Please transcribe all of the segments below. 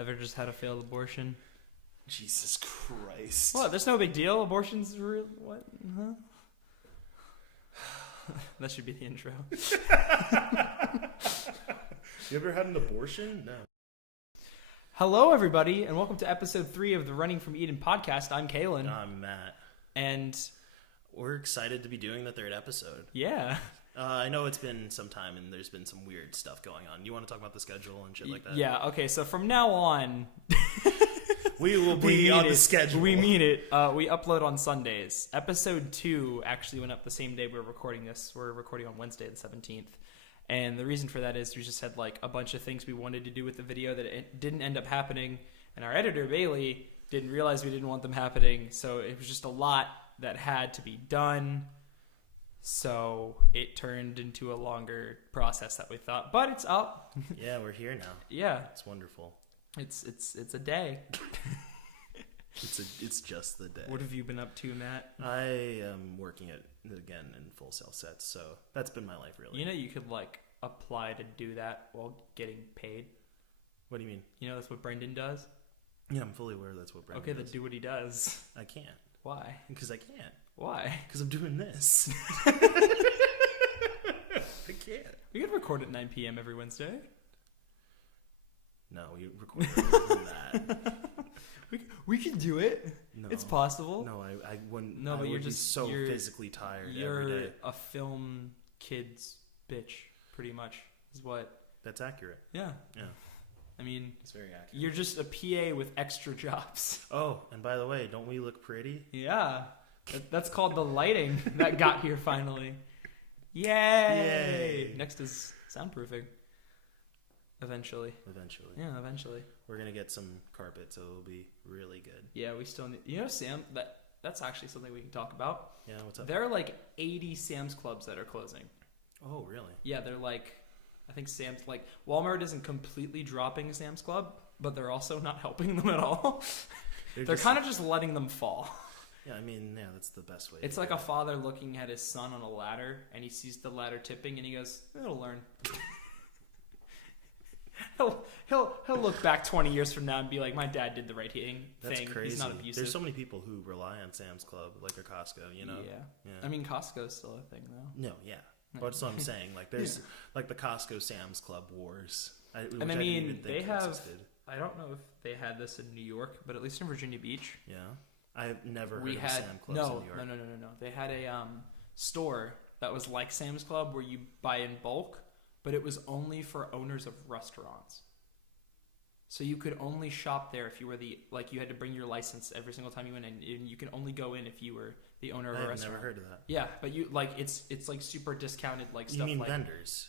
Ever just had a failed abortion? Jesus Christ. What? There's no big deal. Abortion's real. What? Huh? That should be the intro. You ever had an abortion? No. Hello, everybody, and welcome to episode 3 of the Running from Eden podcast. I'm Kaelan. I'm Matt. And we're excited to be doing the 3rd episode. Yeah. I know it's been some time and there's been some weird stuff going on. You want to talk about the schedule and shit like that? Yeah, okay, so from now on... we will be on the schedule. We mean it. We upload on Sundays. Episode 2 actually went up the same day we were recording this. We're recording on Wednesday the 17th. And the reason for that is we just had like a bunch of things we wanted to do with the video that it didn't end up happening. And our editor, Bailey, didn't realize we didn't want them happening. So it was just a lot that had to be done. So it turned into a longer process that we thought. But it's up. Yeah, we're here now. Yeah. It's wonderful. It's a day. It's just the day. What have you been up to, Matt? I am working at again in Full Sail sets, so that's been my life really. You know you could like apply to do that while getting paid. What do you mean? You know that's what Brendan does? Yeah, I'm fully aware that's what Brendan does. Okay, then do what he does. I can't. Why? Because I can't. Why? Because I'm doing this. I can't. We could record at 9 p.m. every Wednesday. No, we record earlier than that. We can do it. No. It's possible. No, I wouldn't. No, but I you're would just be so physically tired every day. You're a film kid's bitch, pretty much, is what. That's accurate. Yeah. Yeah. I mean, it's very accurate. You're just a PA with extra jobs. Oh, and by the way, don't we look pretty? Yeah. That's called the lighting that got here finally. Yay! Yay! Next is soundproofing. Eventually. Yeah, eventually. We're going to get some carpet, so it'll be really good. Yeah, we still need... You know, Sam, that's actually something we can talk about. Yeah, what's up? There are like 80 Sam's Clubs that are closing. Oh, really? Yeah, they're like... I think Sam's... Like, Walmart isn't completely dropping Sam's Club, but they're also not helping them at all. They're kind of just letting them fall. Yeah, I mean, yeah, that's the best way. It's like a father looking at his son on a ladder, and he sees the ladder tipping, and he goes, it'll learn. He'll look back 20 years from now and be like, my dad did the right thing. That's crazy. He's not abusive. There's so many people who rely on Sam's Club, like a Costco, you know? Yeah. I mean, Costco's still a thing, though. No, yeah. But that's what I'm saying. Like, there's like the Costco Sam's Club wars. I mean, they have... Existed. I don't know if they had this in New York, but at least in Virginia Beach. Yeah. I've never heard of Sam's Club in New York. No. They had a store that was like Sam's Club where you buy in bulk, but it was only for owners of restaurants. So you could only shop there if you were you had to bring your license every single time you went in, and you can only go in if you were the owner of a restaurant. I've never heard of that. Yeah, but you it's like super discounted stuff. You mean like vendors?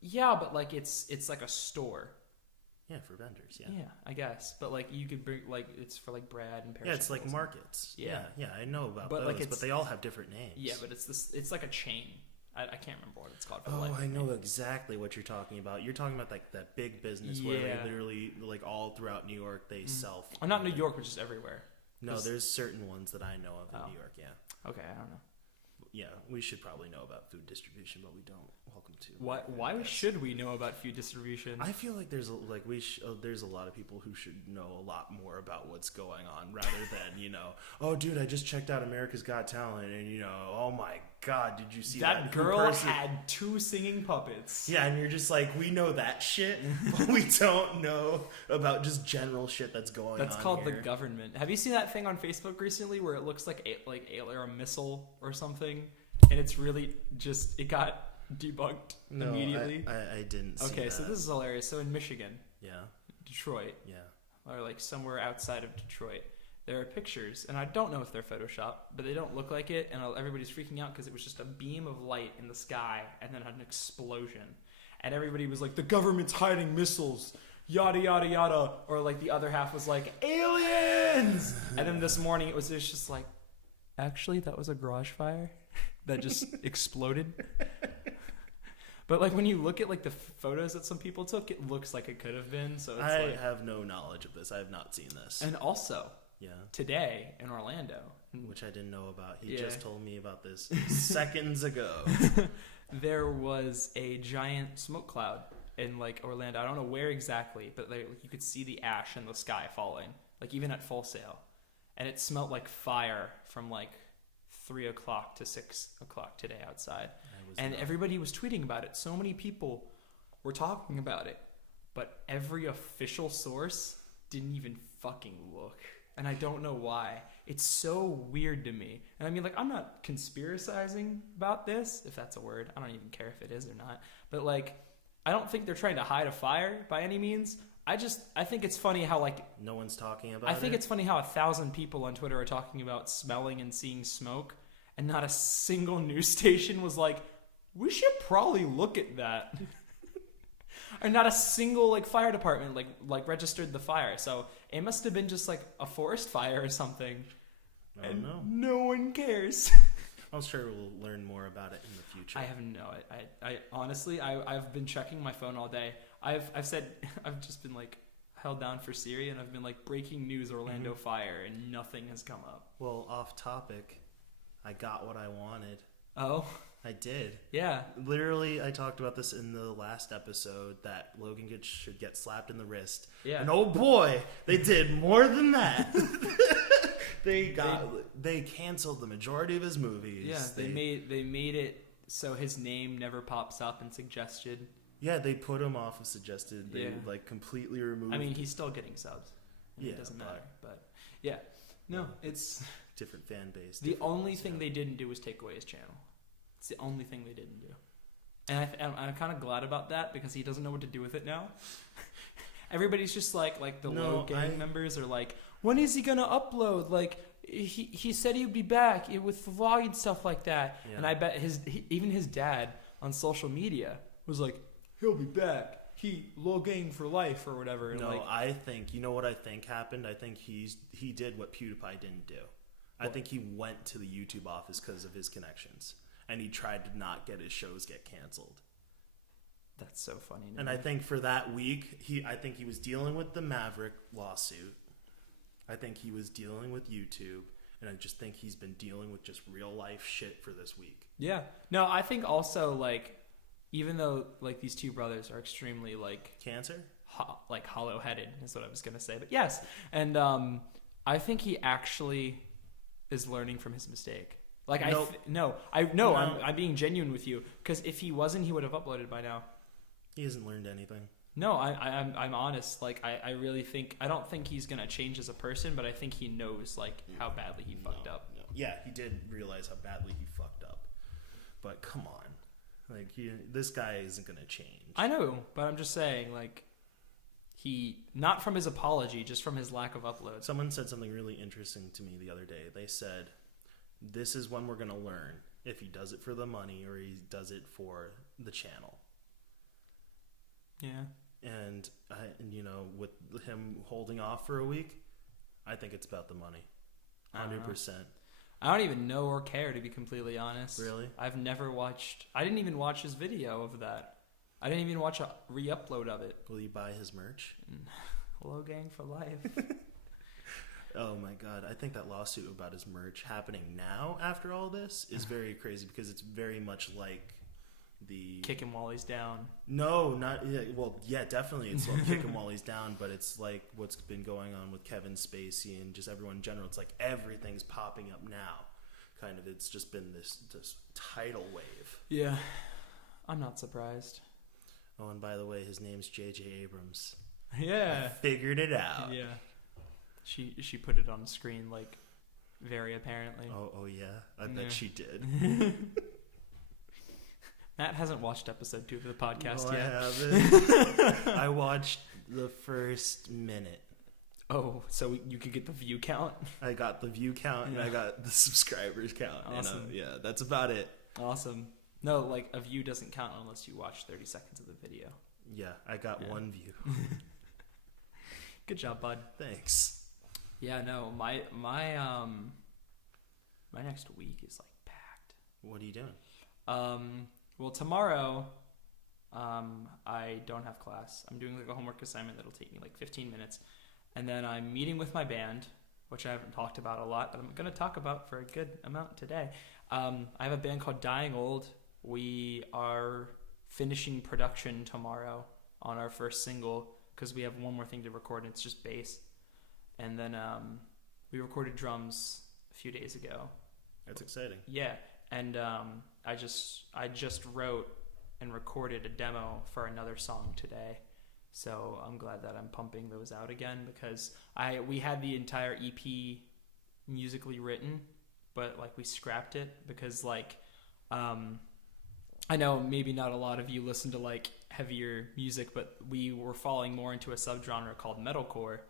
Yeah, but it's like a store. Yeah, for vendors. Yeah. Yeah, I guess, but you could bring it's for bread and perishables. Yeah, it's like markets. Yeah, I know about those, but they all have different names. Yeah, but it's like a chain. I can't remember what it's called. I know exactly what you're talking about. You're talking about that big business where they literally all throughout New York they sell. Not New York, but just everywhere. No, there's certain ones that I know of in New York. Yeah. Okay, I don't know. Yeah, we should probably know about food distribution, but we don't. Welcome to. Why should we know about food distribution? I feel like there's there's a lot of people who should know a lot more about what's going on rather than oh dude, I just checked out America's Got Talent and oh my god, did you see that girl had 2 singing puppets? Yeah, and you're just like, we know that shit, but we don't know about just general shit that's going on. That's called here. The government. Have you seen that thing on Facebook recently where it looks like a missile or something, and it's really just it got debunked immediately? I didn't see Okay, that. so this is hilarious. So in Michigan, Detroit, or somewhere outside of Detroit, there are pictures, and I don't know if they're Photoshopped, but they don't look like it, and everybody's freaking out because it was just a beam of light in the sky and then an explosion, and everybody was like, the government's hiding missiles, yada yada yada, or the other half was like, aliens, and then this morning it was just like, actually that was a garage fire that just exploded. But when you look at the photos that some people took, it looks like it could have been. So I have no knowledge of this. I have not seen this. And also, today in Orlando, which I didn't know about. He just told me about this seconds ago. There was a giant smoke cloud in like Orlando. I don't know where exactly, but like you could see the ash in the sky falling, like even at Full Sail, and it smelled like fire from like 3 o'clock to 6 o'clock today outside, and everybody was tweeting about it. So many people were talking about it, but every official source didn't even fucking look, and I don't know why. It's so weird to me. And I mean, like, I'm not conspiracizing about this, if that's a word. I don't even care if it is or not. But, like, I don't think they're trying to hide a fire by any means. I think it's funny how, like... No one's talking about it? I think it's funny how 1,000 people on Twitter are talking about smelling and seeing smoke, and not a single news station was like, we should probably look at that. Or not a single, like, fire department, like registered the fire. So it must have been just, like, a forest fire or something. I don't know. No one cares. I'm sure we'll learn more about it in the future. I have no... I honestly, I've been checking my phone all day. I've just been, like, held down for Siri, and I've been, like, breaking news Orlando fire, and nothing has come up. Well, off topic, I got what I wanted. Oh? I did. Yeah. Literally, I talked about this in the last episode, that Logan should get slapped in the wrist. Yeah. And oh boy, they did more than that. They canceled the majority of his movies. Yeah, they made it so his name never pops up in suggested. Yeah, they put him off of suggested. They like completely removed. I mean, he's still getting subs. Yeah, it doesn't matter. But yeah, no, it's different fan base. The only thing they didn't do was take away his channel. It's the only thing they didn't do, and I'm kind of glad about that because he doesn't know what to do with it now. Everybody's just like the low gang members are like, when is he gonna upload? Like he said he'd be back with the vlog and stuff like that. Yeah. And I bet even his dad on social media was like, he'll be back. He low gang for life or whatever. No, like, I think you know what I think happened. I think he did what PewDiePie didn't do. I think he went to the YouTube office because of his connections, and he tried to not get his shows get canceled. That's so funny. And I think for that week, I think he was dealing with the Maverick lawsuit. I think he was dealing with YouTube, and I just think he's been dealing with just real life shit for this week. Yeah. No, I think also like, even though like these two brothers are extremely like cancer, like hollow-headed is what I was gonna say, but yes, and I think he actually is learning from his mistake. Like I'm being genuine with you, because if he wasn't, he would have uploaded by now. He hasn't learned anything. No, I'm honest. Like I really think, I don't think he's gonna change as a person, but I think he knows like how badly he fucked up. No. Yeah, he did realize how badly he fucked up. But come on, like this guy isn't gonna change. I know, but I'm just saying, like, he, not from his apology, just from his lack of uploads. Someone said something really interesting to me the other day. They said, "This is when we're gonna learn if he does it for the money or he does it for the channel." Yeah. And with him holding off for a week, I think it's about the money. 100%. I don't even know or care, to be completely honest. Really? I didn't even watch his video of that. I didn't even watch a re-upload of it. Will you buy his merch? Low gang for life. Oh my god, I think that lawsuit about his merch happening now after all this is very crazy, because it's very much like the kicking while he's down. No, not definitely it's like kicking while he's down, but it's like what's been going on with Kevin Spacey and just everyone in general. It's like everything's popping up now. Kind of, it's just been this tidal wave. Yeah, I'm not surprised. Oh, and by the way, his name's J.J. Abrams. Yeah, I figured it out. Yeah, she put it on the screen, like, very apparently. Oh yeah, I bet she did. Matt hasn't watched episode 2 of the podcast yet. I haven't. I watched the first minute. Oh, so you could get the view count? I got the view count and I got the subscribers count. Awesome. And that's about it. Awesome. No, like, a view doesn't count unless you watch 30 seconds of the video. Yeah, I got one view. Good job, bud. Thanks. Yeah, no, my next week is like packed. What are you doing? Well, tomorrow, I don't have class. I'm doing like a homework assignment that'll take me like 15 minutes. And then I'm meeting with my band, which I haven't talked about a lot, but I'm going to talk about for a good amount today. I have a band called Dying Old. We are finishing production tomorrow on our first single because we have one more thing to record, and it's just bass. And then we recorded drums a few days ago. That's exciting. Yeah, and I just wrote and recorded a demo for another song today. So I'm glad that I'm pumping those out again because we had the entire EP musically written, but like we scrapped it because like I know maybe not a lot of you listen to like heavier music, but we were falling more into a subgenre called metalcore,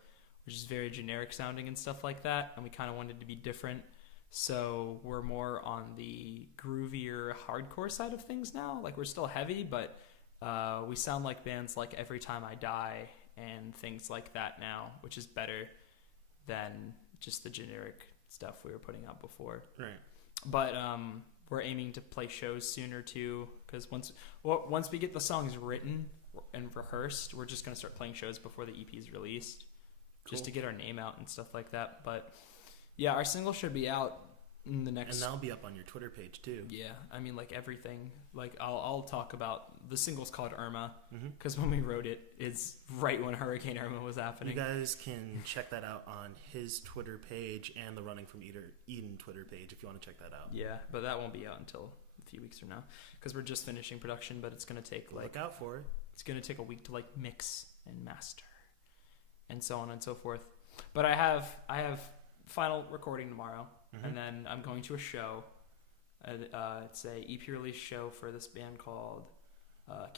which is very generic sounding and stuff like that, and we kind of wanted to be different. So we're more on the groovier hardcore side of things now. Like we're still heavy, but we sound like bands like Every Time I Die and things like that now, which is better than just the generic stuff we were putting out before. Right. But we're aiming to play shows sooner too, because once we get the songs written and rehearsed, we're just going to start playing shows before the EP is released, just to get our name out and stuff like that. But yeah, our single should be out in the next... And that'll be up on your Twitter page too. Yeah, I mean, like everything. Like I'll talk about... The single's called Irma, because when we wrote it, it's right when Hurricane Irma was happening. You guys can check that out on his Twitter page and the Running from Eden Twitter page if you want to check that out. Yeah, but that won't be out until a few weeks from now, because we're just finishing production, but it's going to take like... Look out for it. It's going to take a week to like mix and master and so on and so forth. But I have final recording tomorrow, and then I'm going to a show. It's a EP release show for this band called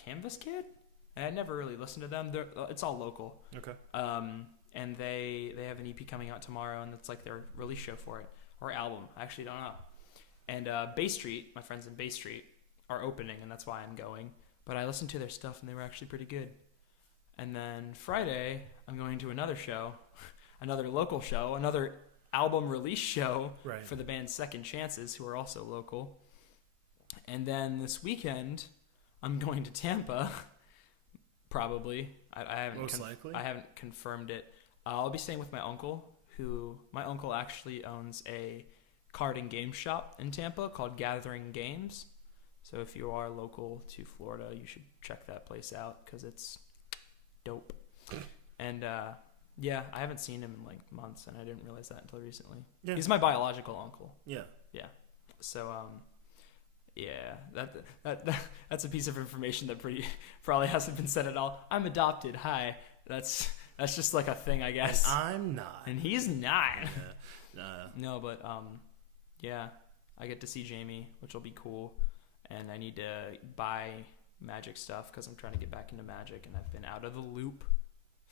Canvas Kid, and I never really listened to them. It's all local. Okay. And they have an EP coming out tomorrow, and it's like their release show for it, or album. I actually don't know. And Bay Street, my friends in Bay Street, are opening, and that's why I'm going. But I listened to their stuff, and they were actually pretty good. And then Friday, I'm going to another show, another local show, another album release show for the band Second Chances, who are also local. And then this weekend, I'm going to Tampa, probably. I haven't Most likely. I haven't confirmed it. I'll be staying with my uncle, my uncle actually owns a card and game shop in Tampa called Gathering Games. So if you are local to Florida, you should check that place out because it's dope. And yeah, I haven't seen him in like months, and I didn't realize that until recently. Yeah. He's my biological uncle. Yeah. Yeah. So yeah, that's a piece of information that probably hasn't been said at all. I'm adopted. Hi. That's just like a thing, I guess. And I'm not. And he's not. Yeah. No, but yeah, I get to see Jamie, which will be cool. And I need to buy Magic stuff because I'm trying to get back into Magic, and I've been out of the loop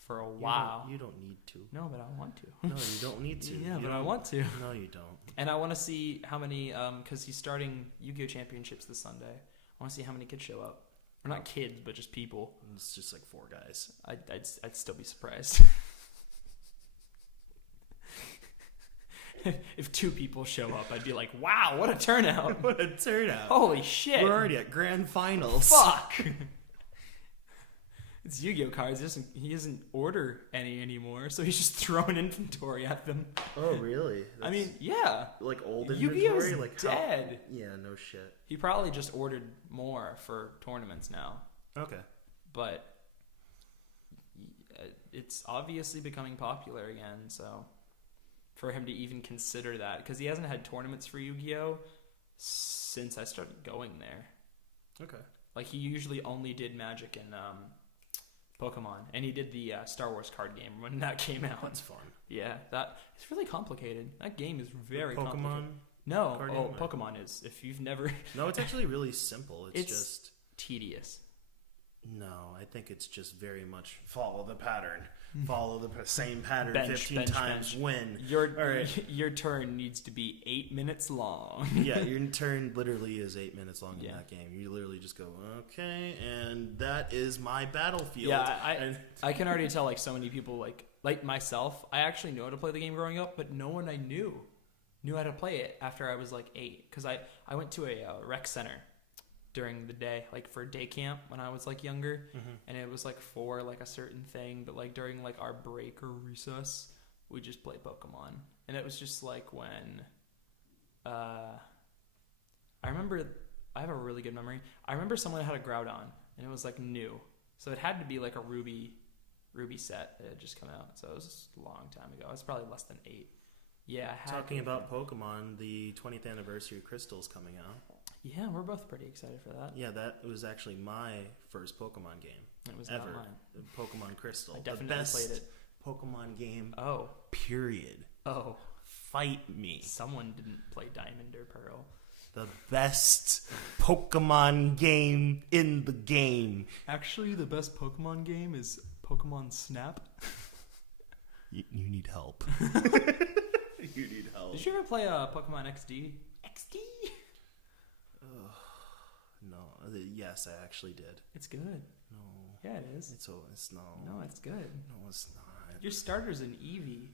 for a while. You don't need to. No, but I want to. No, you don't need to. Yeah, but I want to. No, you don't. And I want to see how many, because he's starting Yu-Gi-Oh! Championships this Sunday. I want to see how many kids show up. Or not kids, but just people. It's just like 4 guys. I'd still be surprised. If 2 people show up, I'd be like, wow, what a turnout. What a turnout. Holy shit. We're already at grand finals. Fuck. It's Yu-Gi-Oh! Cards. He doesn't order any anymore, so he's just throwing inventory at them. Oh, really? I mean, yeah. Like old inventory? Yu-Gi-Oh's like dead. Yeah, no shit. He probably just ordered more for tournaments now. Okay. But it's obviously becoming popular again, so for him to even consider that, because he hasn't had tournaments for Yu-Gi-Oh! Since I started going there. Okay. Like, he usually only did Magic and Pokemon, and he did the Star Wars card game when that came out. That's fun. Yeah, it's really complicated. That game is very Pokemon complicated. No, game, Pokemon is. If you've never... No, it's actually really simple. It's just... tedious. No, I think it's just very much follow the pattern. Follow the same pattern 15 times, win. Your turn needs to be 8 minutes long. Yeah, your turn literally is 8 minutes long in that game. You literally just go, okay, and that is my battlefield. Yeah, I can already tell, like, so many people, like myself, I actually knew how to play the game growing up, but no one I knew how to play it after I was, like, 8. Because I went to a rec center during the day, like for day camp when I was like younger, and it was like for like a certain thing, but like during like our break or recess, we just play Pokemon, and it was just like when I remember, I have a really good memory. I remember someone had a Groudon, and it was like new, So it had to be like a Ruby set that had just come out. So it was a long time ago. It was probably less than 8. Yeah. Talking about Pokemon, the 20th anniversary Crystal's coming out. Yeah, we're both pretty excited for that. Yeah, that was actually my first Pokemon game. It was ever. Not mine. Pokemon Crystal. I definitely the best played it. Pokemon game. Oh. Period. Oh. Fight me. Someone didn't play Diamond or Pearl. The best Pokemon game in the game. Actually, the best Pokemon game is Pokemon Snap. You need help. You need help. Did you ever play Pokemon XD? XD? No. Yes, I actually did. It's good. No. Yeah, it is. It's no. No, it's good. No, it's not. Your starter's an Eevee,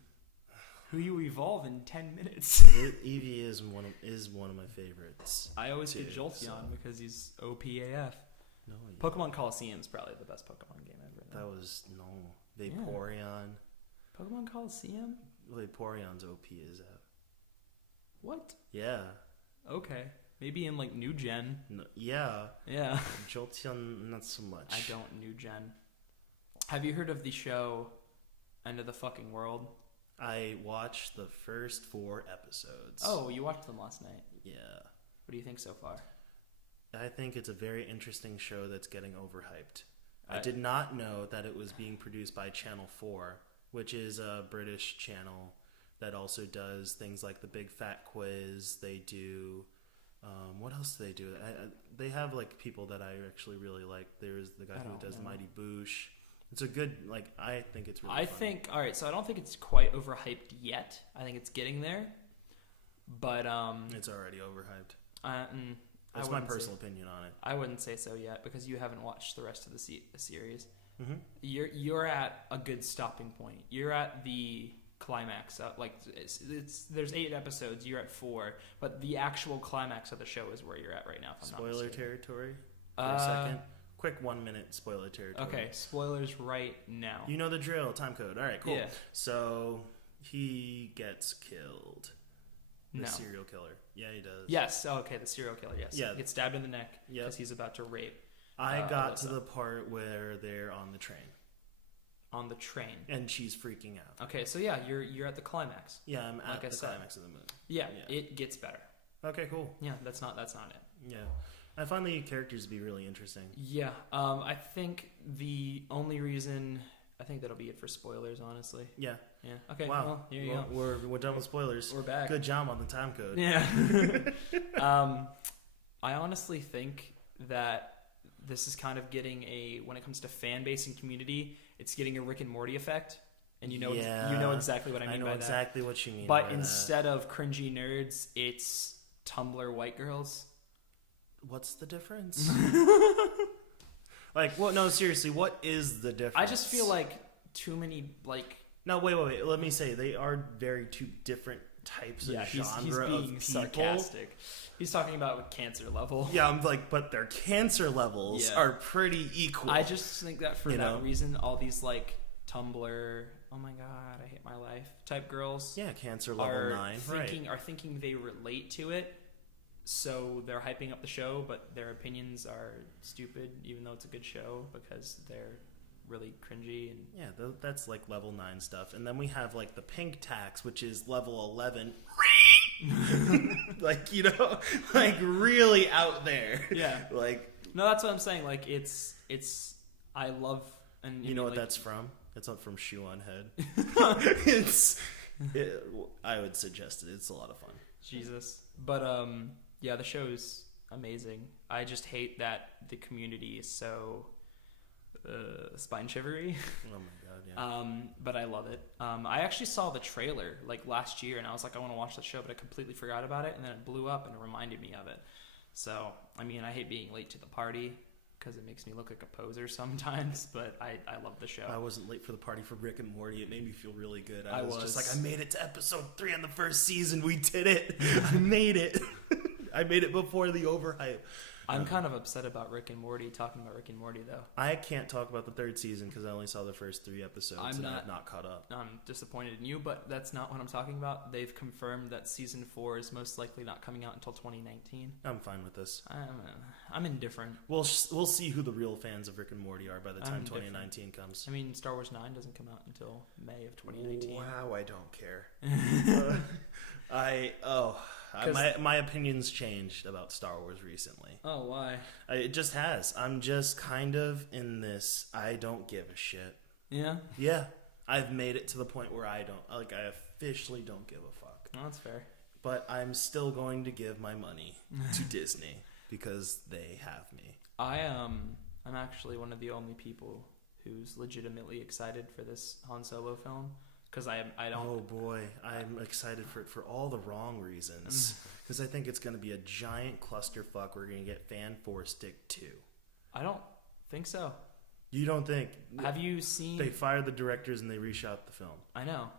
who you evolve in 10 minutes. Eevee is one of my favorites. I always get Jolteon because he's OPAF. No. Pokemon Coliseum is probably the best Pokemon game ever. That was Vaporeon. Yeah. Pokemon Coliseum? Vaporeon's OP is that? What? Yeah. Okay. Maybe in like new gen. No, yeah. Yeah. Jolteon, not so much. I don't new gen. Have you heard of the show End of the Fucking World? I watched the first 4 episodes. Oh, you watched them last night? Yeah. What do you think so far? I think it's a very interesting show that's getting overhyped. I did not know that it was being produced by Channel 4, which is a British channel that also does things like the Big Fat Quiz. They do... what else do they do? They have like people that I actually really like. There's the guy who does Mighty Boosh. It's a good, I think it's really fun. Alright, so I don't think it's quite overhyped yet. I think it's getting there. But, it's already overhyped. That's my personal opinion on it. I wouldn't say so yet because you haven't watched the rest of the series. Mm-hmm. You're at a good stopping point. You're at the climax. There's 8 episodes. You're at 4, but the actual climax of the show is where you're at right now. If I'm Spoiler not mistaken. territory for a second. Quick 1 minute spoiler territory. Okay, spoilers right now. You know the drill. Time code. All right, cool. Yeah. So he gets killed. The serial killer. Yeah, he does. Yes. Oh, okay, the serial killer. Yes. Yeah. He gets stabbed in the neck because Yep. he's about to rape. I got to the part where they're on the train. On the train. And she's freaking out. Okay, so yeah, you're at the climax. Yeah, I'm at the climax of the movie. Yeah, it gets better. Okay, cool. Yeah, that's not it. Yeah. I find the characters to be really interesting. Yeah, I think the only reason... I think that'll be it for spoilers, honestly. Yeah. Yeah. Okay, wow. well, here you go. We're done with spoilers. We're back. Good job on the time code. Yeah. I honestly think that this is kind of getting when it comes to fan base and community, it's getting a Rick and Morty effect. And you know exactly what I mean by that. I know exactly what you mean by instead of cringy nerds, it's Tumblr white girls. What's the difference? No, seriously, what is the difference? I just feel like too many, No, wait. Let me say, they are very two different types of genre he's being of people. sarcastic. He's talking about cancer level. Yeah, I'm but their cancer levels are pretty equal. I just think that for that reason, all these, Tumblr, oh my god, I hate my life type girls. Yeah, cancer level 9. Are thinking they relate to it. So they're hyping up the show, but their opinions are stupid, even though it's a good show, because they're really cringy. And yeah, that's level 9 stuff. And then we have the pink tax, which is level 11. Really out there. Yeah. No, that's what I'm saying. It's I love, and you know what that's from? It's not from Shoe on Head. I would suggest it. It's a lot of fun. Jesus. But yeah, the show is amazing. I just hate that the community is so spine shivery. Oh my god, yeah. But I love it. I actually saw the trailer last year, and I was like, I want to watch the show, but I completely forgot about it, and then it blew up and it reminded me of it. So, I mean, I hate being late to the party because it makes me look like a poser sometimes, but I love the show. I wasn't late for the party for Rick and Morty. It made me feel really good. I was just I made it to episode 3 on the first season. We did it. I made it. I made it before the overhype. I'm kind of upset about Rick and Morty, talking about Rick and Morty, though. I can't talk about the third season because I only saw the first 3 episodes and I've not caught up. I'm disappointed in you, but that's not what I'm talking about. They've confirmed that season 4 is most likely not coming out until 2019. I'm fine with this. I'm indifferent. We'll see who the real fans of Rick and Morty are by the time 2019 comes. I mean, Star Wars 9 doesn't come out until May of 2019. Wow, I don't care. My opinion's changed about Star Wars recently. Oh, why? It just has. I'm just kind of in this I don't give a shit. Yeah? Yeah. I've made it to the point where I officially don't give a fuck. Oh, that's fair. But I'm still going to give my money to Disney because they have me. I'm actually one of the only people who's legitimately excited for this Han Solo film. Because I don't. Oh boy, I'm excited for it for all the wrong reasons. Because I think it's going to be a giant clusterfuck. We're going to get Fan 4 Stick 2. I don't think so. You don't think? Have you seen? They fired the directors and they reshot the film. I know.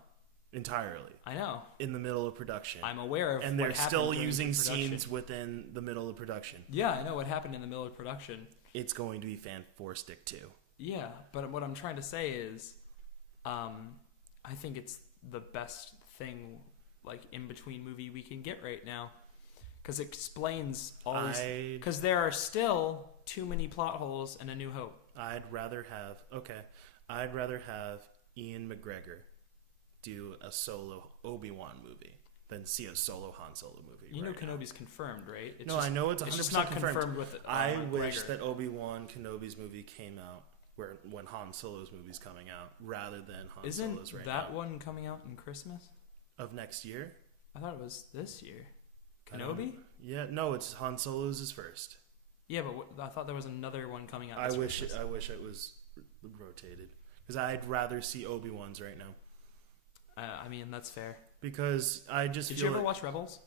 Entirely. I know. In the middle of production. I'm aware of. And they're still using scenes within the middle of production. Yeah, I know what happened in the middle of production. It's going to be Fan 4 Stick 2. Yeah, but what I'm trying to say is, I think it's the best thing, like, in between movie we can get right now, because it explains all these. Because there are still too many plot holes in A New Hope. I'd rather have Ian McGregor do a solo Obi-Wan movie than see a solo Han Solo movie. You know Kenobi's confirmed, right? I know it's 100% it's just not confirmed with it. I wish that Obi-Wan Kenobi's movie came out when Han Solo's movie's coming out, rather than Han Solo's right now. Isn't that one coming out in Christmas? Of next year? I thought it was this year. Kenobi? Yeah, no, it's Han Solo's is first. Yeah, but I thought there was another one coming out this Christmas. I wish it was rotated. Because I'd rather see Obi-Wan's right now. I mean, that's fair. Because I just Did you ever watch Rebels?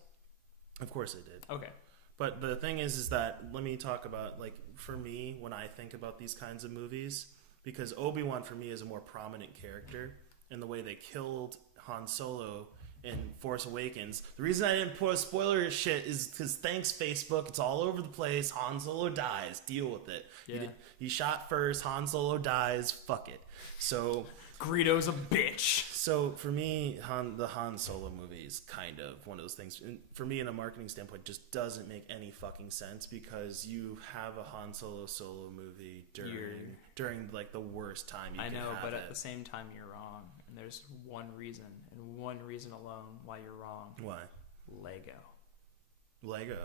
Of course I did. Okay. But the thing is that, let me talk about, like, for me, when I think about these kinds of movies, because Obi-Wan for me is a more prominent character, and the way they killed Han Solo in Force Awakens. The reason I didn't put spoiler shit is because thanks Facebook, it's all over the place. Han Solo dies. Deal with it. Yeah. He shot first. Han Solo dies. Fuck it. So Greedo's a bitch. So for me, the Han Solo movie is kind of one of those things. And for me, in a marketing standpoint, just doesn't make any fucking sense because you have a Han Solo movie during like the worst time you can have it. I know, but at the same time, you're wrong. And there's one reason, and one reason alone why you're wrong. Why? Lego.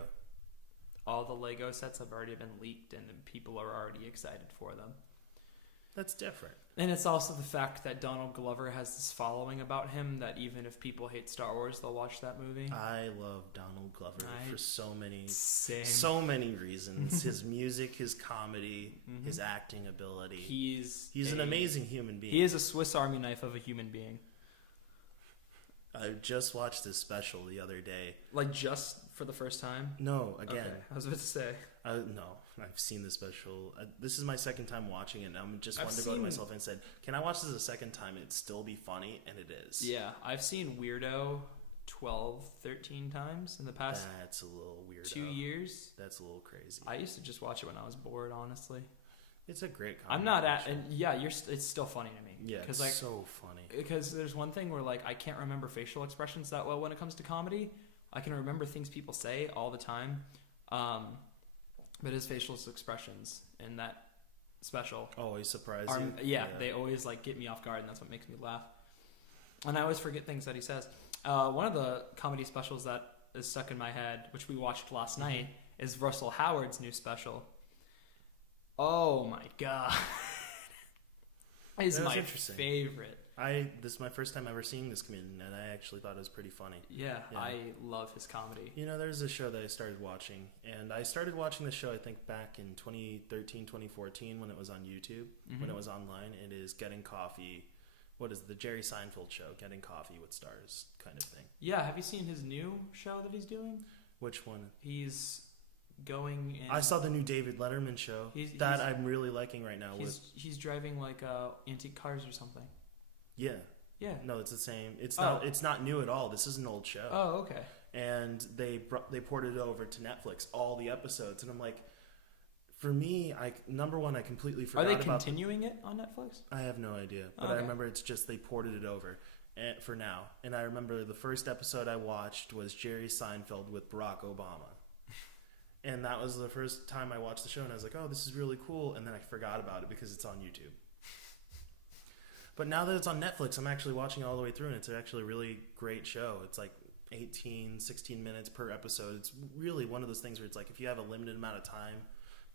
All the Lego sets have already been leaked, and people are already excited for them. That's different. And it's also the fact that Donald Glover has this following about him that even if people hate Star Wars, they'll watch that movie. I love Donald Glover for so many reasons. His music, his comedy, his acting ability. He's an amazing human being. He is a Swiss Army knife of a human being. I just watched his special the other day. Like just for the first time? No, again. Okay. I was about to say. No, I've seen the special. This is my second time watching it, and I'm just wanted to go to myself and said, can I watch this a second time and still be funny? And it is. Yeah, I've seen Weirdo 12, 13 times in the past. That's a little weird. 2 years. That's a little crazy. I used to just watch it when I was bored, honestly. It's a great comedy. I'm not at, and yeah, it's still funny to me. Yeah, it's like, so funny. Because there's one thing where like I can't remember facial expressions that well when it comes to comedy. I can remember things people say all the time, but his facial expressions in that special always surprise you. Yeah, they always like get me off guard, and that's what makes me laugh. And I always forget things that he says. One of the comedy specials that is stuck in my head, which we watched last night, is Russell Howard's new special. Oh my god. It's my favorite. This is my first time ever seeing this comedian, and I actually thought it was pretty funny. Yeah, I love his comedy. You know, there's a show that I started watching, and I started watching the show I think back in 2013, 2014 when it was on YouTube, when it was online. It is Getting Coffee. What is it? The Jerry Seinfeld show, Getting Coffee with Stars kind of thing. Yeah, have you seen his new show that he's doing? Which one? He's going in... I saw the new David Letterman show I'm really liking right now. He's driving like antique cars or something. Yeah. No, it's the same. It's not new at all. This is an old show. Oh, okay. And they ported it over to Netflix, all the episodes, and I'm like, For me, number one, I completely forgot about... about... Are they continuing it on Netflix? I have no idea. But I remember it's just they ported it over for now. And I remember the first episode I watched was Jerry Seinfeld with Barack Obama. And that was the first time I watched the show, and I was like, oh, this is really cool. And then I forgot about it because it's on YouTube. But now that it's on Netflix, I'm actually watching it all the way through, and it's actually a really great show. It's like 18, 16 minutes per episode. It's really one of those things where it's like if you have a limited amount of time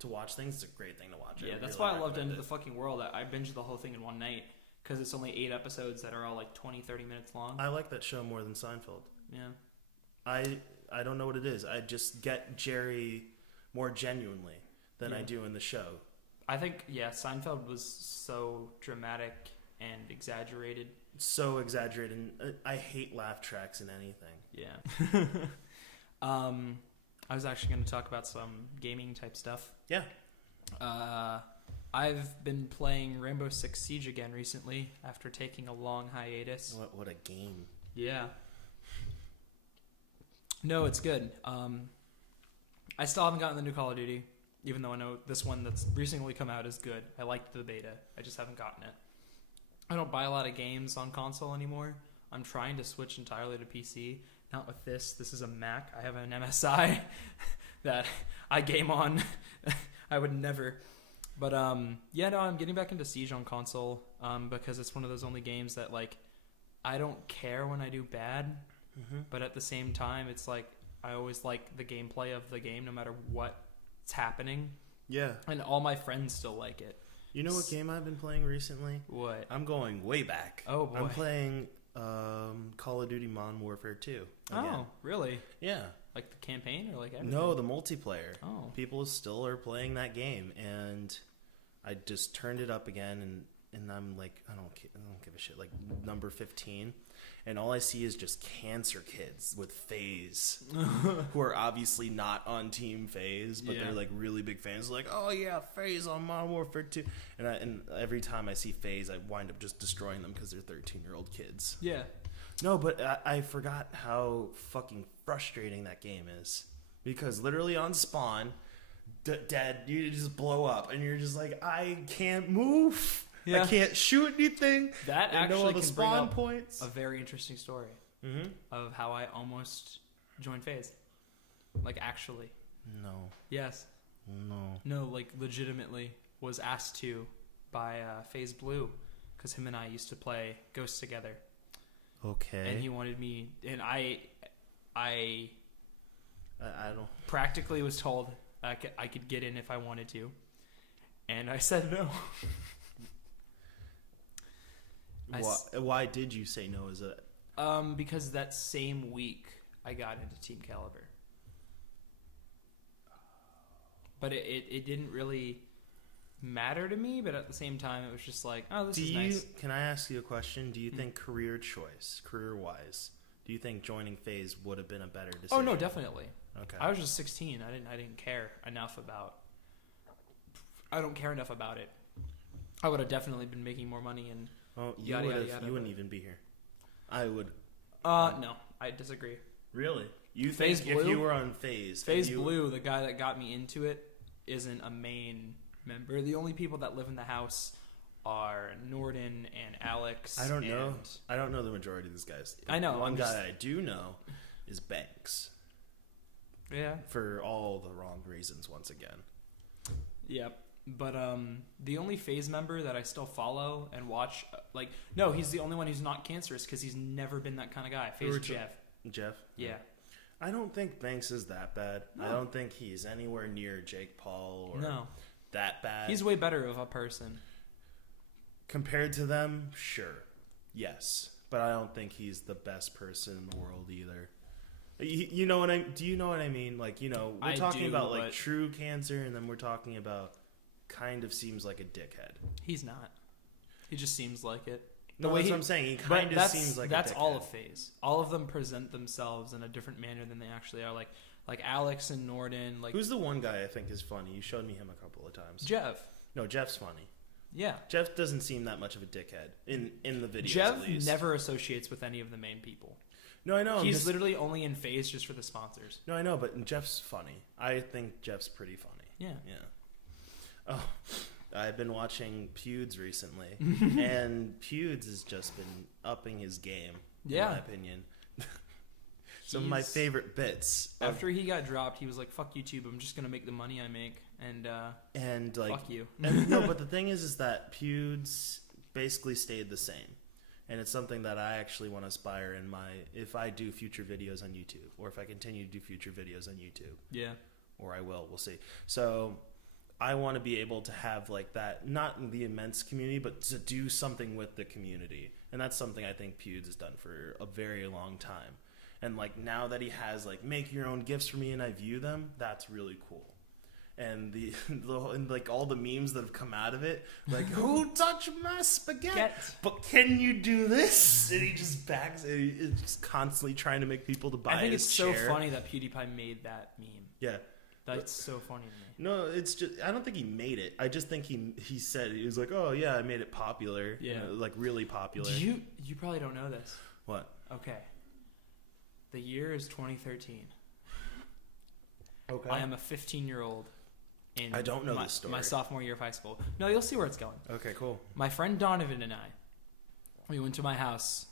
to watch things, it's a great thing to watch. Yeah, that's why I loved End of the Fucking World. I binged the whole thing in one night because it's only 8 episodes that are all like 20, 30 minutes long. I like that show more than Seinfeld. Yeah. I don't know what it is. I just get Jerry more genuinely than I do in the show. I think, Seinfeld was so dramatic and exaggerated. So exaggerated. I hate laugh tracks in anything. Yeah. I was actually going to talk about some gaming type stuff. Yeah. I've been playing Rainbow Six Siege again recently after taking a long hiatus. What a game. Yeah. No, it's good. I still haven't gotten the new Call of Duty, even though I know this one that's recently come out is good. I liked the beta. I just haven't gotten it. I don't buy a lot of games on console anymore. I'm trying to switch entirely to PC. Not with this. This is a Mac. I have an MSI that I game on. I would never. But I'm getting back into Siege on console because it's one of those only games that like I don't care when I do bad, but at the same time it's like I always like the gameplay of the game no matter what's happening. Yeah. And all my friends still like it. You know what game I've been playing recently? What? I'm going way back. Oh boy. I'm playing Call of Duty Modern Warfare 2. Again. Oh, really? Yeah. Like the campaign or like everything? No, the multiplayer. Oh. People still are playing that game, and I just turned it up again, and I'm like, I don't give a shit. Like number 15, and all I see is just cancer kids with FaZe, who are obviously not on Team FaZe, but they're like really big fans. Like, oh yeah, FaZe on Modern Warfare 2, and every time I see FaZe, I wind up just destroying them because they're 13-year-old kids. Yeah. No, but I forgot how fucking frustrating that game is, because literally on spawn, dead, you just blow up, and you're just like, I can't move. Yeah. I can't shoot anything. That actually can spawn bring up points. A very interesting story of how I almost joined FaZe. Like actually. No. Yes. No, like legitimately was asked to by FaZe Blue because him and I used to play Ghosts together. Okay. And he wanted me, and I don't practically was told I could get in if I wanted to, and I said no. Why did you say no? Is it because that same week I got into Team Caliber, but it didn't really matter to me. But at the same time, it was just like, oh, this is nice. Can I ask you a question? Do you think career-wise, do you think joining FaZe would have been a better decision? Oh no, definitely. Okay. I was just 16. I didn't care enough about. I don't care enough about it. I would have definitely been making more money and. Oh, you wouldn't even be here. I would. No, I disagree. Really? You think if you were on FaZe Blue, the guy that got me into it, isn't a main member. The only people that live in the house are Norden and Alex. I don't know the majority of these guys. I know. One guy I do know is Banks. Yeah. For all the wrong reasons, once again. Yep. But the only FaZe member that I still follow and watch, he's the only one who's not cancerous because he's never been that kind of guy. FaZe Jeff. Jeff? Yeah. I don't think Banks is that bad. No. I don't think he's anywhere near Jake Paul or that bad. He's way better of a person. Compared to them, sure. Yes. But I don't think he's the best person in the world either. You know what do you know what I mean? Like, we're talking about like true cancer, and then we're talking about kind of seems like a dickhead. He's not. He just seems like it. That's what I'm saying. He kind of seems like a dickhead. That's all of FaZe. All of them present themselves in a different manner than they actually are. Like Alex and Norden. Like, who's the one guy I think is funny? You showed me him a couple of times. Jeff. No, Jeff's funny. Yeah. Jeff doesn't seem that much of a dickhead in the videos. Jeff at least. never associates with any of the main people. No, I know. He's literally only in FaZe just for the sponsors. No, I know, but Jeff's funny. I think Jeff's pretty funny. Yeah. Yeah. Oh, I've been watching Pewds recently, and Pewds has just been upping his game, in my opinion. Some of my favorite bits. After he got dropped, he was like, "Fuck YouTube! I'm just gonna make the money I make, and like, fuck you." And no, but the thing is that Pewds basically stayed the same, and it's something that I actually want to aspire in if I do future videos on YouTube, or if I continue to do future videos on YouTube. Yeah. Or I will. We'll see. So I want to be able to have like that, not in the immense community, but to do something with the community, and that's something I think Pewds has done for a very long time. And like now that he has like make your own gifts for me and I view them, that's really cool. And and like all the memes that have come out of it, like who touched my spaghetti? But can you do this? And he just backs it. He's just constantly trying to make people to buy. I think his it's chair. so funny that PewDiePie made that meme. Yeah. That's so funny to me. No, it's just I don't think he made it. I just think he said he was like, oh yeah, I made it popular. Yeah. Like really popular. You probably don't know this. What? Okay. The year is 2013. Okay. I am a 15-year-old in I don't know this story. My sophomore year of high school. No, you'll see where it's going. Okay, cool. My friend Donovan and I, we went to my house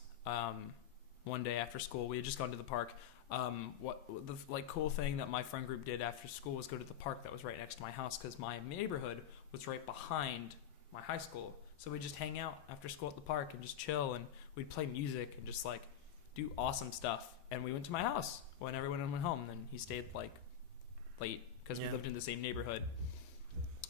one day after school. We had just gone to the park. What the like cool thing that my friend group did after school was go to the park that was right next to my house because my neighborhood was right behind my high school. So we'd just hang out after school at the park and just chill, and we'd play music and just like do awesome stuff. And we went to my house when everyone went home. Then he stayed like late because we lived in the same neighborhood.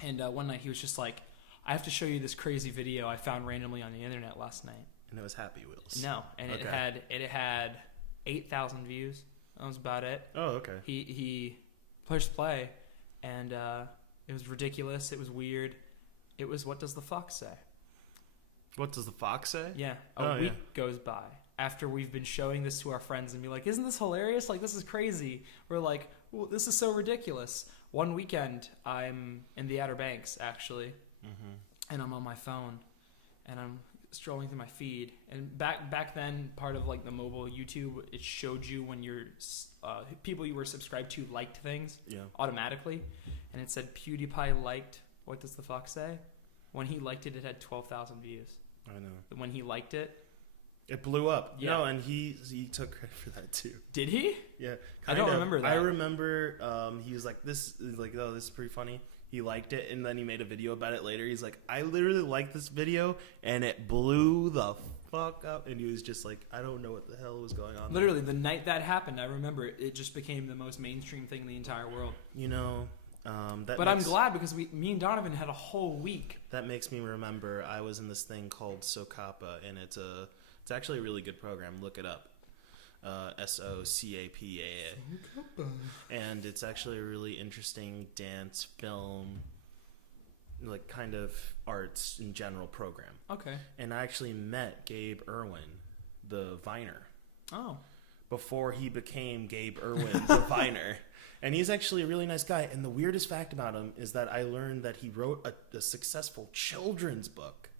And one night he was just like, "I have to show you this crazy video I found randomly on the internet last night." And it was Happy Wheels. No, and it had 8,000 views. That was about it. Oh, okay. He pushed play, and it was ridiculous. It was weird. It was What Does the Fox Say? What does the fox say? Yeah. A week goes by after we've been showing this to our friends and be like, "Isn't this hilarious? Like, this is crazy." We're like, "Well, this is so ridiculous." One weekend, I'm in the Outer Banks, actually, and I'm on my phone, and I'm strolling through my feed. And back then, part of like the mobile YouTube, it showed you when your people you were subscribed to liked things automatically, and it said PewDiePie liked What Does the Fox Say? When he liked it, it had 12,000 views. I know. When he liked it, it blew up. Yeah. No, and he took credit for that too. Did he? Yeah. I don't remember that. I remember he was like, this is pretty funny. He liked it, and then he made a video about it later. He's like, I literally liked this video, and it blew the fuck up. And he was just like, I don't know what the hell was going on. Literally, the night that happened, I remember it just became the most mainstream thing in the entire world. You know, I'm glad because me and Donovan had a whole week. That makes me remember I was in this thing called Socapa, and it's actually a really good program. Look it up. SOCAPA. And it's actually a really interesting dance, film, like kind of arts in general program. Okay. And I actually met Gabe Irwin, the Viner. Oh. Before he became Gabe Irwin, the Viner. And he's actually a really nice guy. And the weirdest fact about him is that I learned that he wrote a successful children's book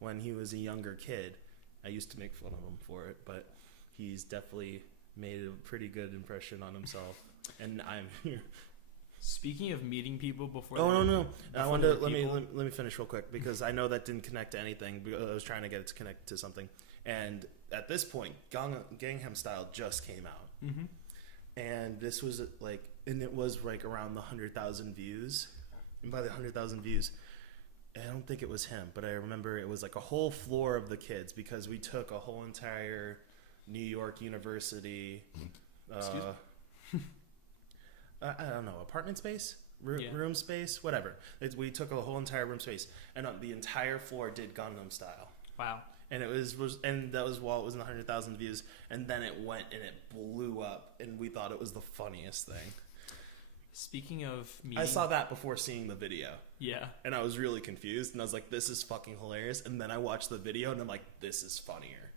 when he was a younger kid. I used to make fun of him for it, but he's definitely made a pretty good impression on himself. And I'm here. Speaking of meeting people before. Oh no! I wanted to let me finish real quick because I know that didn't connect to anything. I was trying to get it to connect to something. And at this point, Gangnam Style just came out, and this was like, and it was like around the 100,000 views. And by the 100,000 views, I don't think it was him, but I remember it was like a whole floor of the kids because we took a whole entire New York University. I don't know, apartment space, room space, whatever. We took a whole entire room space, and the entire floor did Gangnam Style. Wow. And and that was while it was in the 100,000 views, and then it went and it blew up, and we thought it was the funniest thing. Speaking of meeting, I saw that before seeing the video. Yeah. And I was really confused, and I was like, this is fucking hilarious. And then I watched the video, and I'm like, this is funnier.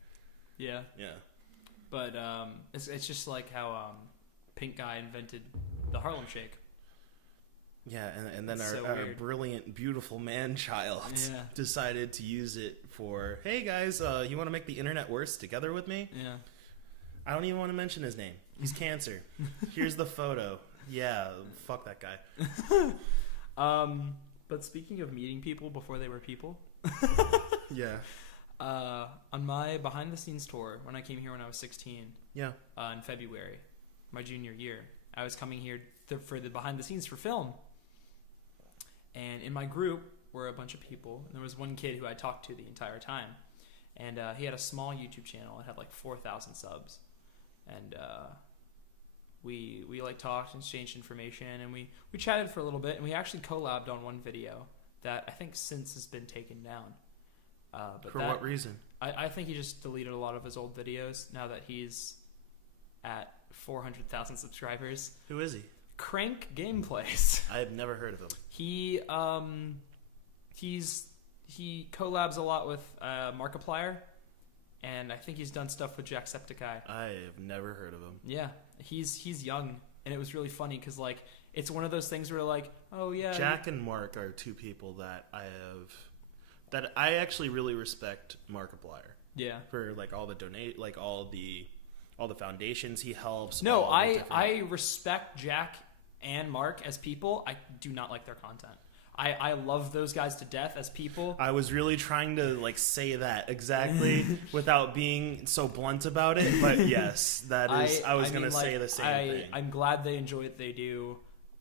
Yeah. Yeah. But it's just like how Pink Guy invented the Harlem Shake. Yeah, and then our brilliant, beautiful man-child decided to use it for, hey guys, you want to make the internet worse together with me? Yeah. I don't even want to mention his name. He's cancer. Here's the photo. Yeah, fuck that guy. But speaking of meeting people before they were people. Yeah. On my behind the scenes tour, when I came here when I was 16. Yeah. In February, my junior year, I was coming here for the behind the scenes for film. And in my group were a bunch of people. And there was one kid who I talked to the entire time. And he had a small YouTube channel. It had like 4,000 subs. And we like talked and exchanged information. And we chatted for a little bit. And we actually collabed on one video that I think since has been taken down. But for what reason? I think he just deleted a lot of his old videos now that he's at 400,000 subscribers. Who is he? Crank Gameplays. I have never heard of him. He collabs a lot with Markiplier, and I think he's done stuff with Jacksepticeye. I have never heard of him. Yeah, he's young, and it was really funny because like it's one of those things where like, oh yeah, Jack and Mark are two people that I actually really respect. Markiplier. Yeah, for like all the all the foundations he helps. No, I respect Jack and Mark as people. I do not like their content. I love those guys to death as people. I was really trying to like say that exactly without being so blunt about it, but yes, that is. I was going to say the same thing. I'm glad they enjoy what they do.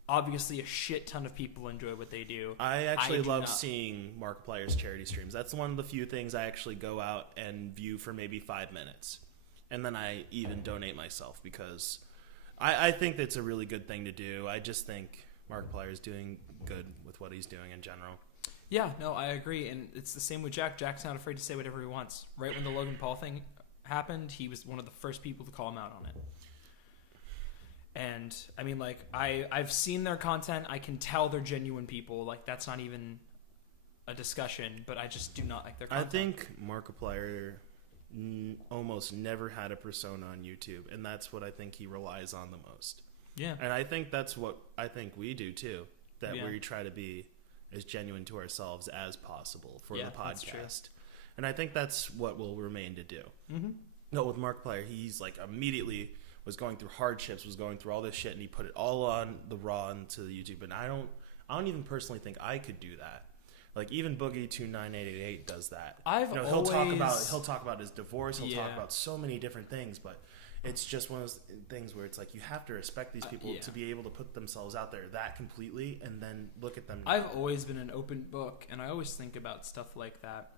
Obviously, a shit ton of people enjoy what they do. I actually love seeing Markiplier's charity streams. That's one of the few things I actually go out and view for maybe 5 minutes. And then I even donate myself because I think that's a really good thing to do. I just think Markiplier is doing good with what he's doing in general. Yeah, no, I agree. And it's the same with Jack. Jack's not afraid to say whatever he wants. Right when the Logan Paul thing happened, he was one of the first people to call him out on it. And I mean, like, I've seen their content. I can tell they're genuine people. Like, that's not even a discussion, but I just do not like their content. I think Markiplier almost never had a persona on YouTube, and that's what I think he relies on the most. Yeah. And I think that's what I think we do too, that we try to be as genuine to ourselves as possible for the podcast. And I think that's what we'll remain to do. Mm-hmm. No, with Markiplier, he's like immediately was going through hardships, was going through all this shit, and he put it all on the raw into the YouTube. And I don't even personally think I could do that. Like even Boogie29888 does that. He'll talk about his divorce. He'll talk about so many different things, but it's just one of those things where it's like you have to respect these people to be able to put themselves out there that completely, and then look at them. I've always been an open book, and I always think about stuff like that.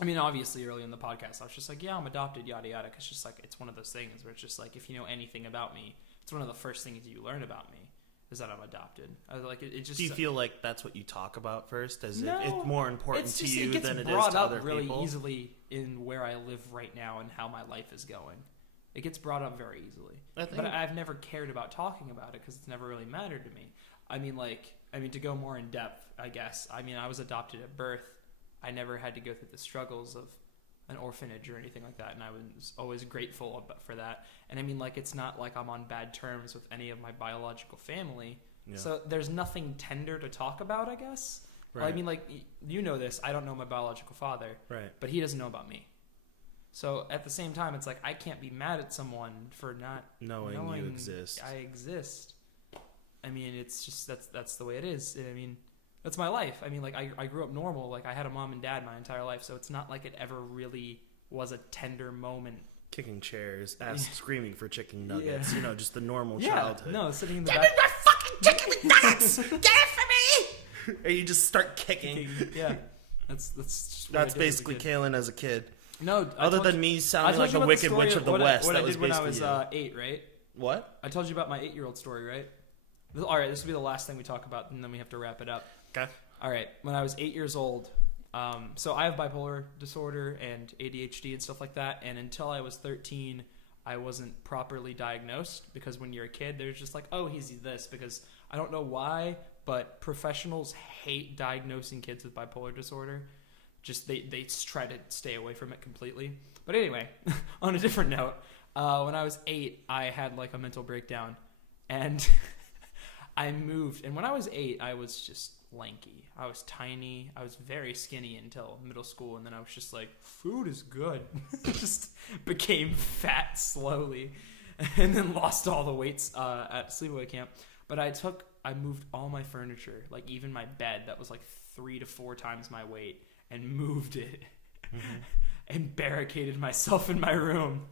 I mean, obviously, early in the podcast, I was just like, yeah, I'm adopted, yada, yada. Because just like, it's one of those things where it's just like, if you know anything about me, it's one of the first things you learn about me is that I'm adopted. I was like, it just. Do you feel like that's what you talk about first? As if it's more important to you than it is to other people? It gets brought up really easily in where I live right now and how my life is going. It gets brought up very easily. But I've never cared about talking about it because it's never really mattered to me. I mean, to go more in depth, I guess. I mean, I was adopted at birth. I never had to go through the struggles of an orphanage or anything like that, and I was always grateful for that. And I mean, like, it's not like I'm on bad terms with any of my biological family, so there's nothing tender to talk about, I guess. Right. I mean, like, you know this. I don't know my biological father, right? But he doesn't know about me. So at the same time, it's like I can't be mad at someone for not knowing you exist. I exist. I mean, it's just that's the way it is. I mean, that's my life. I mean, like, I grew up normal. Like, I had a mom and dad my entire life, so it's not like it ever really was a tender moment. Kicking chairs, screaming for chicken nuggets. You know, just the normal childhood. No, sitting in the back. Give me my fucking chicken nuggets! Get it for me! Or you just start kicking. Yeah, that's just that's basically Kaelan as a kid. No, other than me sounding like a wicked witch of the West. What I did when I was 8, right? What? I told you about my 8-year-old story, right? All right, this will be the last thing we talk about, and then we have to wrap it up. Okay. All right. When I was 8 years old, so I have bipolar disorder and ADHD and stuff like that, and until I was 13, I wasn't properly diagnosed because when you're a kid, they're just like, oh, he's this, because I don't know why, but professionals hate diagnosing kids with bipolar disorder. Just they try to stay away from it completely. But anyway, on a different note, when I was 8, I had like a mental breakdown, and I moved. And when I was 8, I was just lanky. I was tiny. I was very skinny until middle school, and then I was just like, food is good. Just became fat slowly, and then lost all the weights at sleepaway camp. But I I moved all my furniture, like even my bed that was like 3 to 4 times my weight, and moved it and barricaded myself in my room.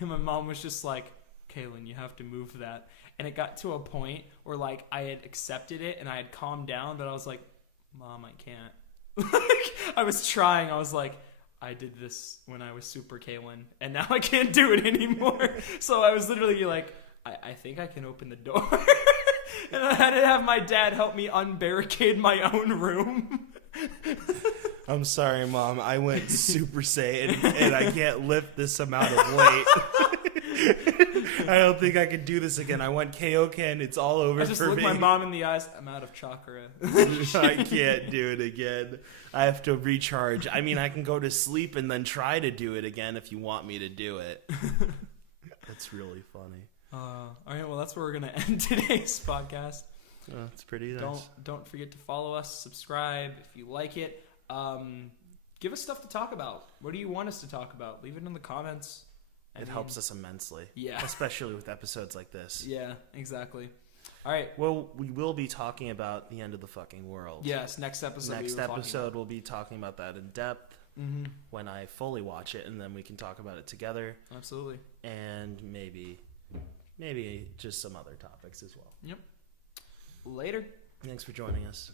And my mom was just like, Kaelan, you have to move that. And it got to a point where like I had accepted it and I had calmed down, but I was like, Mom, I can't. I was trying. I was like, I did this when I was super Kaelan, and now I can't do it anymore. So I was literally like, I think I can open the door. And I had to have my dad help me unbarricade my own room. I'm sorry, Mom. I went Super Saiyan, and I can't lift this amount of weight. I don't think I can do this again. I went Kaioken. It's all over for me. I just looked my mom in the eyes. I'm out of chakra. I can't do it again. I have to recharge. I mean, I can go to sleep and then try to do it again if you want me to do it. That's really funny. All right, well, that's where we're going to end today's podcast. Oh, it's pretty nice. Don't forget to follow us, subscribe if you like it. Give us stuff to talk about. What do you want us to talk about? Leave it in the comments. It helps us immensely. Yeah. Especially with episodes like this. Yeah, exactly. All right. Well, we will be talking about the end of the fucking world. Yes, next episode. We'll be talking about that in depth when I fully watch it, and then we can talk about it together. Absolutely. And maybe just some other topics as well. Yep. Later. Thanks for joining us.